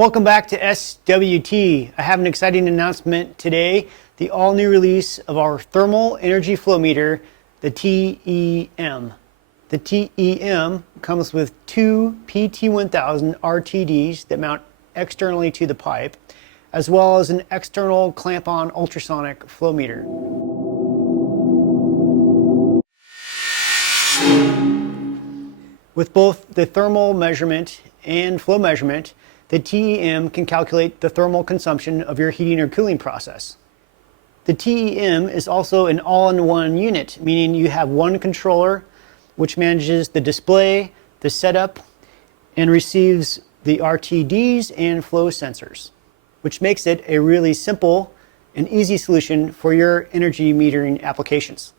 Welcome back to SWT. I have an exciting announcement today. The all-new release of our thermal energy flow meter, the TEM. The TEM comes with two PT1000 RTDs that mount externally to the pipe, as well as an external clamp-on ultrasonic flow meter. With both the thermal measurement and flow measurement, the TEM can calculate the thermal consumption of your heating or cooling process. The TEM is also an all-in-one unit, meaning you have one controller which manages the display, the setup, and receives the RTDs and flow sensors, which makes it a really simple and easy solution for your energy metering applications.